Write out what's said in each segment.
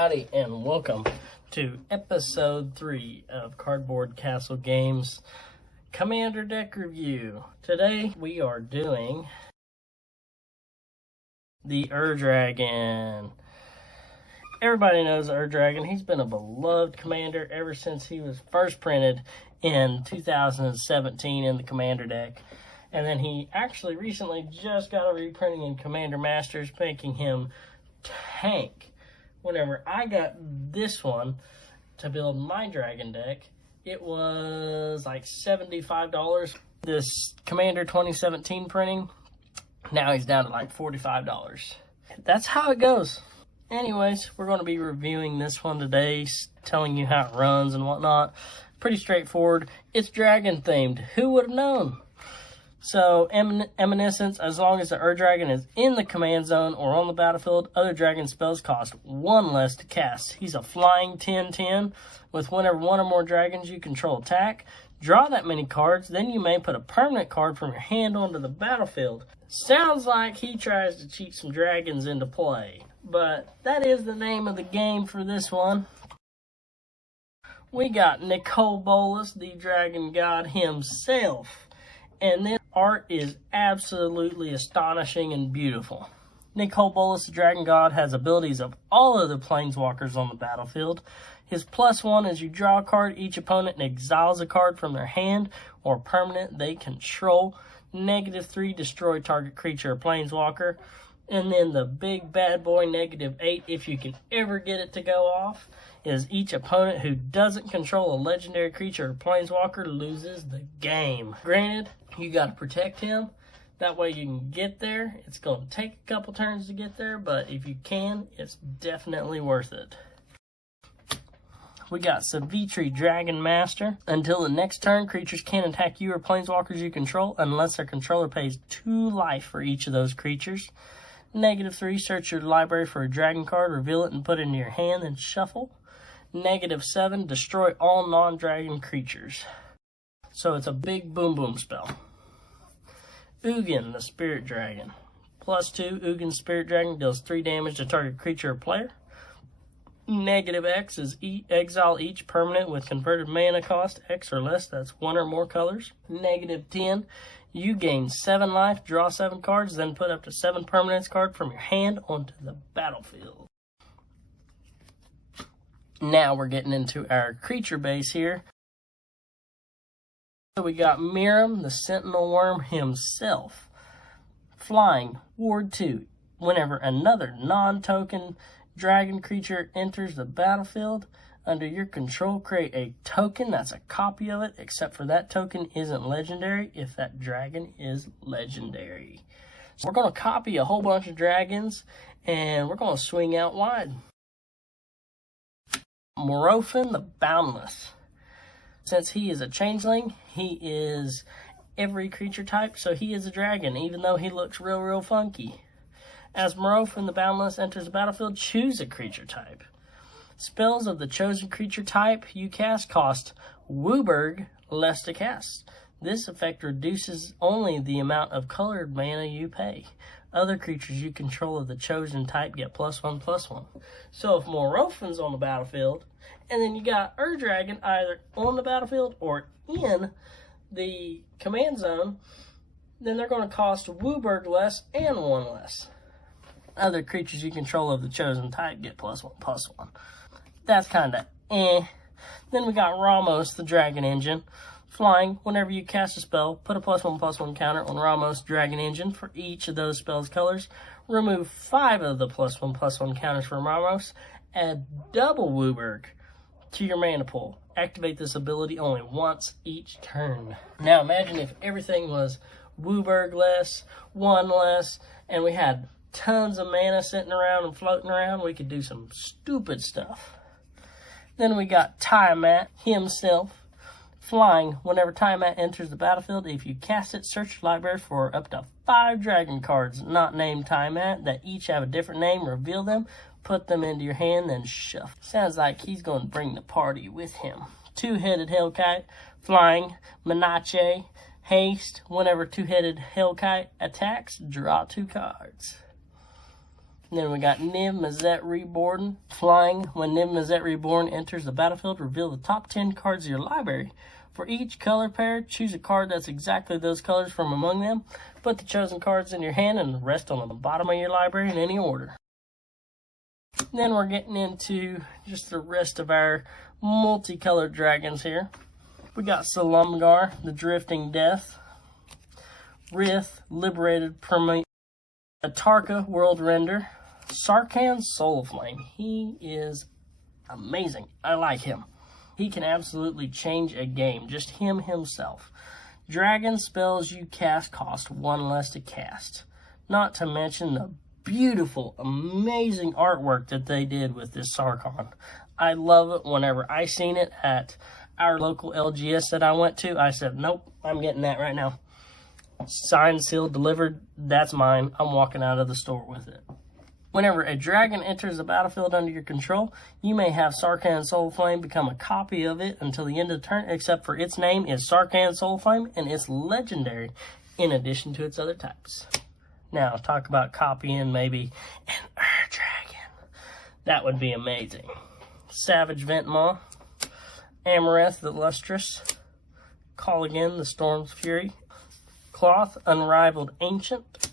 Howdy and welcome to episode 3 of Cardboard Castle Games Commander Deck Review. Today we are doing the Ur-Dragon. Everybody knows Ur-Dragon. He's been a beloved commander ever since he was first printed in 2017 in the Commander deck. And then he actually recently just got a reprinting in Commander Masters, making him tank. Whenever I got this one to build my Dragon deck, it was like $75. This Commander 2017 printing, now he's down to like $45. That's how it goes. Anyways, we're going to be reviewing this one today, telling you how it runs and whatnot. Pretty straightforward. It's Dragon themed. Who would have known? So, Eminiscence, as long as the Ur-Dragon is in the command zone or on the battlefield, other dragon spells cost 1 less to cast. He's a flying 10/10 with whenever one or more dragons you control attack. Draw that many cards, then you may put a permanent card from your hand onto the battlefield. Sounds like he tries to cheat some dragons into play, but that is the name of the game for this one. We got Nicol Bolas, the dragon god himself. And this art is absolutely astonishing and beautiful. Nicol Bolas, the Dragon God, has abilities of all of the Planeswalkers on the battlefield. His +1 is you draw a card, each opponent exiles a card from their hand or permanent they control. -3, destroy target creature or Planeswalker. And then the big bad boy, -8, if you can ever get it to go off, is each opponent who doesn't control a legendary creature or Planeswalker loses the game. Granted, you got to protect him. That way you can get there. It's going to take a couple turns to get there, but if you can, it's definitely worth it. We got Savitri Dragon Master. Until the next turn, creatures can't attack you or Planeswalkers you control unless their controller pays 2 life for each of those creatures. -3, search your library for a dragon card, reveal it and put it into your hand, and shuffle. -7, destroy all non-dragon creatures. So it's a big boom boom spell. Ugin, the Spirit Dragon. +2, Ugin Spirit Dragon deals 3 damage to target creature or player. -X is exile each permanent with converted mana cost X or less, that's 1 or more colors. -10, you gain 7 life, draw 7 cards, then put up to 7 permanents card from your hand onto the battlefield. Now we're getting into our creature base here. So we got Miram, the Sentinel Worm himself. Flying, Ward 2. Whenever another non-token dragon creature enters the battlefield under your control, create a token that's a copy of it, except for that token isn't legendary if that dragon is legendary. So we're going to copy a whole bunch of dragons, and we're going to swing out wide. Morofin, the Boundless. Since he is a changeling, he is every creature type, so he is a dragon, even though he looks real funky. As Morofin the Boundless enters the battlefield, choose a creature type. Spells of the chosen creature type you cast cost Wooburg less to cast. This effect reduces only the amount of colored mana you pay. Other creatures you control of the chosen type get +1/+1. So if Morofin's on the battlefield, and then you got Ur-Dragon either on the battlefield or in the command zone, then they're going to cost Wooburg less and 1 less. Other creatures you control of the chosen type get +1/+1. That's kind of eh. Then we got Ramos, the Dragon Engine. Flying, whenever you cast a spell, put a +1/+1 counter on Ramos Dragon Engine for each of those spells' colors. Remove 5 of the +1/+1 counters from Ramos. Add double Wooburg to your mana pool. Activate this ability only once each turn. Now imagine if everything was Wooburg less, 1 less, and we had tons of mana sitting around and floating around. We could do some stupid stuff. Then we got Tiamat himself. Flying, whenever Tiamat enters the battlefield, if you cast it, search your library for up to 5 dragon cards not named Tiamat that each have a different name, reveal them, put them into your hand, then shuffle. Sounds like he's going to bring the party with him. 2-headed Hellkite. Flying, Menache, haste, whenever 2-headed Hellkite attacks, draw 2 cards. And then we got Niv Mizzet Reborn. Flying. When Niv Mizzet Reborn enters the battlefield, reveal the top 10 cards of your library. For each color pair, choose a card that's exactly those colors from among them. Put the chosen cards in your hand and rest on the bottom of your library in any order. Then we're getting into just the rest of our multicolored dragons here. We got Salumgar, the Drifting Death. Rith, Liberated Permit. Atarka, World Render. Sarkhan, Soul Flame. He is amazing. I like him. He can absolutely change a game, just him himself. Dragon spells you cast cost 1 less to cast. Not to mention the beautiful, amazing artwork that they did with this Sarkhan. I love it. Whenever I seen it at our local LGS that I went to, I said, nope, I'm getting that right now. Signed, sealed, delivered, that's mine. I'm walking out of the store with it. Whenever a dragon enters the battlefield under your control, you may have Sarkhan Soul Flame become a copy of it until the end of the turn, except for its name is Sarkhan Soul Flame, and it's legendary in addition to its other types. Now, talk about copying maybe an Dragon. That would be amazing. Savage Ventmaw, Amareth the Lustrous, Call Again the Storm's Fury, Cloth Unrivaled Ancient,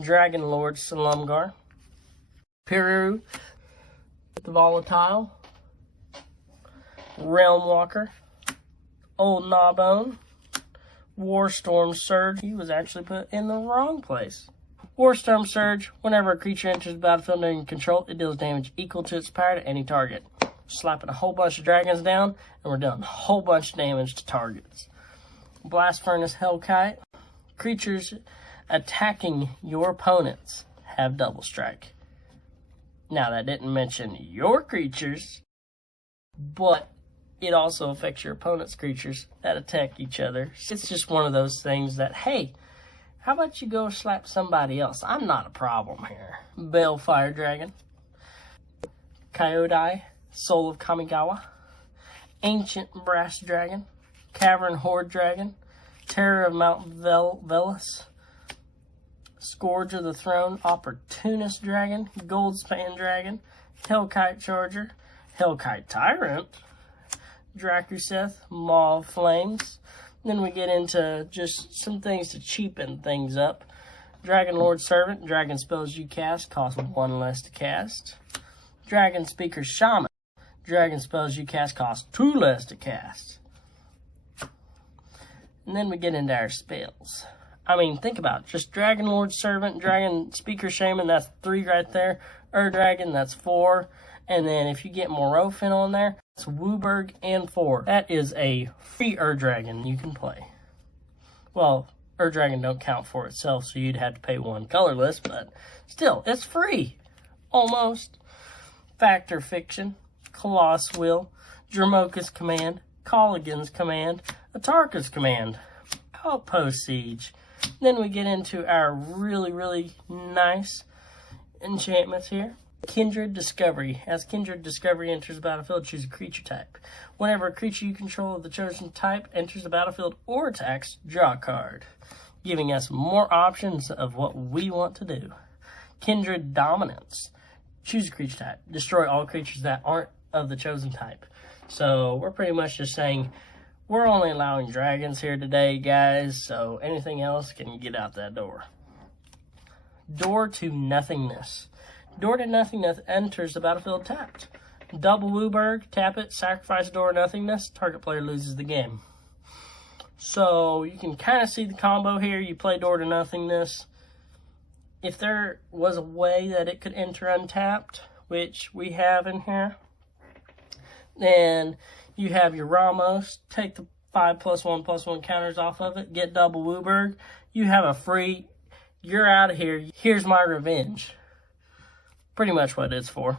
Dragon Lord Salumgar, Piru the Volatile, Realm Walker, Old Gnawbone, Warstorm Surge. He was actually put in the wrong place. Warstorm Surge, whenever a creature enters the battlefield under your control, it deals damage equal to its power to any target. Slapping a whole bunch of dragons down, and we're doing a whole bunch of damage to targets. Blast Furnace Hellkite. Creatures attacking your opponents have double strike. Now, that didn't mention your creatures, but it also affects your opponent's creatures that attack each other. It's just one of those things that, hey, how about you go slap somebody else? I'm not a problem here. Balefire Dragon. Kyodai, Soul of Kamigawa. Ancient Brass Dragon. Cavern Horde Dragon. Terror of Mount Velis. Scourge of the Throne, Opportunist Dragon, Goldspan Dragon, Hellkite Charger, Hellkite Tyrant, Drakuseth, Maw of Flames. Then we get into just some things to cheapen things up. Dragon Lord Servant, dragon spells you cast cost 1 less to cast. Dragon Speaker Shaman, dragon spells you cast cost 2 less to cast. And then we get into our spells. I mean, think about it. Just Dragon Lord Servant, Dragon Speaker Shaman, that's 3 right there. Dragon, that's 4. And then if you get Morofin on there, it's Wooburg and 4. That is a free Dragon you can play. Well, Dragon don't count for itself, so you'd have to pay 1 colorless, but still, it's free. Almost. Factor Fiction, Coloss Will, Dramoka's Command, Colligan's Command, Atarka's Command, Outpost Siege. Then we get into our really, really nice enchantments here. Kindred Discovery. As Kindred Discovery enters the battlefield, choose a creature type. Whenever a creature you control of the chosen type enters the battlefield or attacks, draw a card, giving us more options of what we want to do. Kindred Dominance. Choose a creature type. Destroy all creatures that aren't of the chosen type. So we're pretty much just saying, we're only allowing dragons here today, guys, so anything else can get out that door. Door to Nothingness. Door to Nothingness enters the battlefield tapped. Double Wooburg, tap it, sacrifice Door to Nothingness, target player loses the game. So you can kind of see the combo here. You play Door to Nothingness. If there was a way that it could enter untapped, which we have in here, then you have your Ramos, take the 5+1/+1 counters off of it, get double Wooburg. You have a free, you're out of here. Here's my revenge. Pretty much what it's for.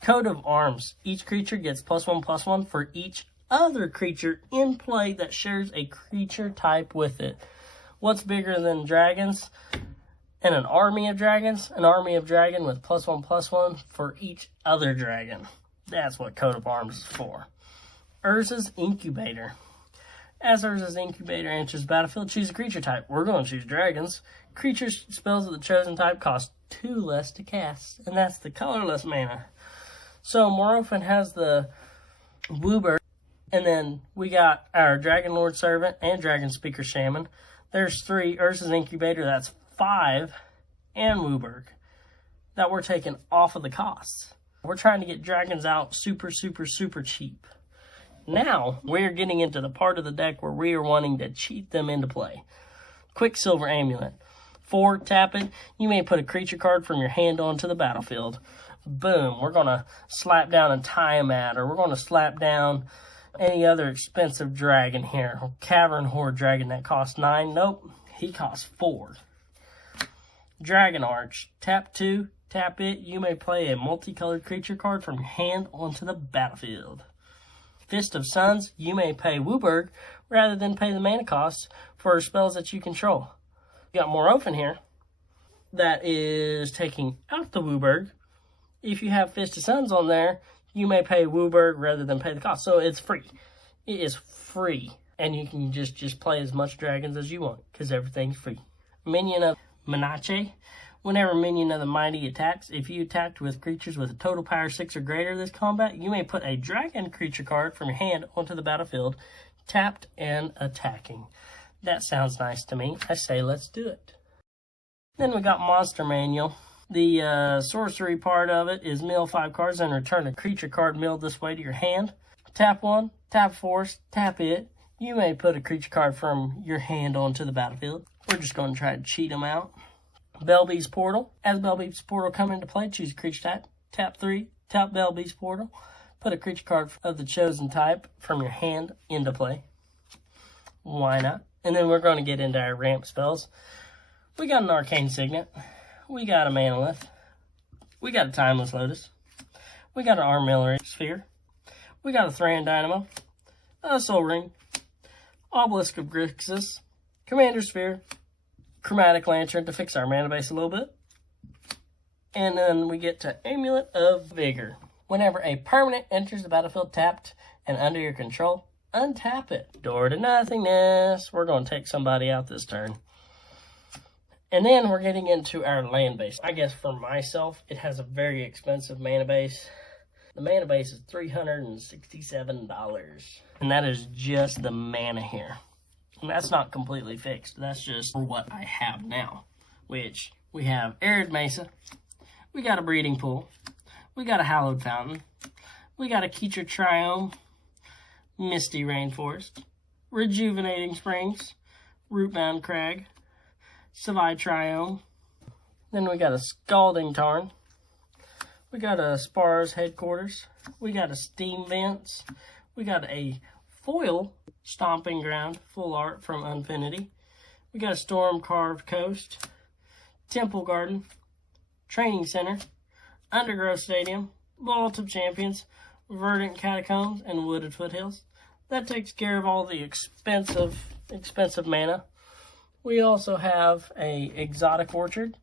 Coat of Arms. Each creature gets +1/+1 for each other creature in play that shares a creature type with it. What's bigger than dragons? And an army of dragons? An army of dragon with +1/+1 for each other dragon. That's what Coat of Arms is for. Urza's Incubator. As Urza's Incubator enters the battlefield, choose a creature type. We're going to choose dragons. Creature spells of the chosen type cost 2 less to cast, and that's the colorless mana. So Morphin has the Wooburg, and then we got our Dragon Lord Servant and Dragon Speaker Shaman. There's 3. Urza's Incubator, that's 5, and Wooburg that we're taking off of the costs. We're trying to get dragons out super, super, super cheap. Now, we're getting into the part of the deck where we are wanting to cheat them into play. Quicksilver Amulet. 4, tap it. You may put a creature card from your hand onto the battlefield. Boom. We're going to slap down a Tiamat, or we're going to slap down any other expensive dragon here. Cavern Horde Dragon that costs 9. Nope. He costs 4. Dragon Arch. Tap 2. Tap it. You may play a multicolored creature card from your hand onto the battlefield. Fist of Suns. You may pay Wooburg rather than pay the mana costs for spells that you control. You got Morphin here that is taking out the Wooburg. If you have Fist of Suns on there, you may pay Wooburg rather than pay the cost. So it's free. It is free. And you can just play as much dragons as you want because everything's free. Minion of Menache. Whenever Minion of the Mighty attacks, if you attacked with creatures with a total power 6 or greater this combat, you may put a dragon creature card from your hand onto the battlefield, tapped and attacking. That sounds nice to me. I say let's do it. Then we got Monster Manual. The sorcery part of it is mill 5 cards and return a creature card milled this way to your hand. Tap 1, tap Force, tap it. You may put a creature card from your hand onto the battlefield. We're just going to try to cheat them out. Belbe's Portal. As Belbe's Portal come into play, choose a creature type. Tap 3, tap Belbe's Portal. Put a creature card of the chosen type from your hand into play. Why not? And then we're going to get into our ramp spells. We got an Arcane Signet. We got a Manolith. We got a Timeless Lotus. We got an Armillary Sphere. We got a Thran Dynamo. A Soul Ring. Obelisk of Grixis. Commander Sphere. Chromatic Lantern to fix our mana base a little bit. And then we get to Amulet of Vigor. Whenever a permanent enters the battlefield tapped and under your control, untap it. Door to nothingness. We're going to take somebody out this turn. And then we're getting into our land base. I guess for myself, it has a very expensive mana base. The mana base is $367. And that is just the mana here. And that's not completely fixed. That's just for what I have now. Which, we have Arid Mesa. We got a Breeding Pool. We got a Hallowed Fountain. We got a Keecher Triome. Misty Rainforest. Rejuvenating Springs. Rootbound Crag. Savai Triome. Then we got a Scalding Tarn. We got a Spars Headquarters. We got a Steam Vents. We got a foil Stomping Ground, full art from Unfinity. We got a Storm Carved Coast, Temple Garden, Training Center, Undergrowth Stadium, Vault of Champions, Verdant Catacombs, and Wooded Foothills. That takes care of all the expensive mana. We also have a Exotic Orchard,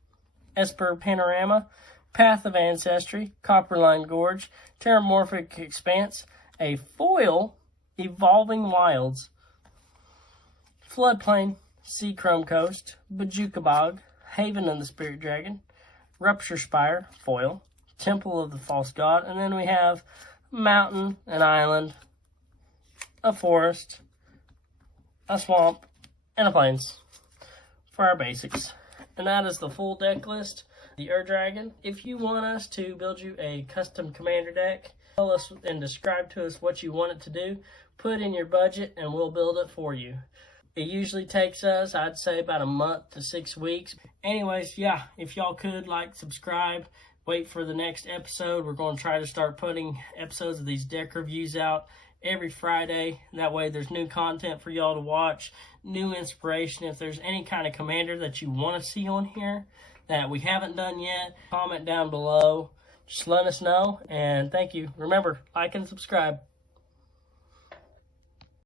Esper Panorama, Path of Ancestry, Copperline Gorge, Terramorphic Expanse, a foil Evolving Wilds, Floodplain, Seachrome Coast, Bajuka Bog, Haven of the Spirit Dragon, Rupture Spire, foil, Temple of the False God, and then we have mountain, an island, a forest, a swamp, and a plains for our basics. And that is the full deck list. The Dragon. If you want us to build you a custom commander deck, tell us and describe to us what you want it to do. Put in your budget and we'll build it for you. It usually takes us, I'd say, about a month to 6 weeks. Anyways, yeah, if y'all could like, subscribe, wait for the next episode. We're going to try to start putting episodes of these deck reviews out every Friday. That way there's new content for y'all to watch, new inspiration. If there's any kind of commander that you want to see on here that we haven't done yet, comment down below. Just let us know, and thank you. Remember, like and subscribe.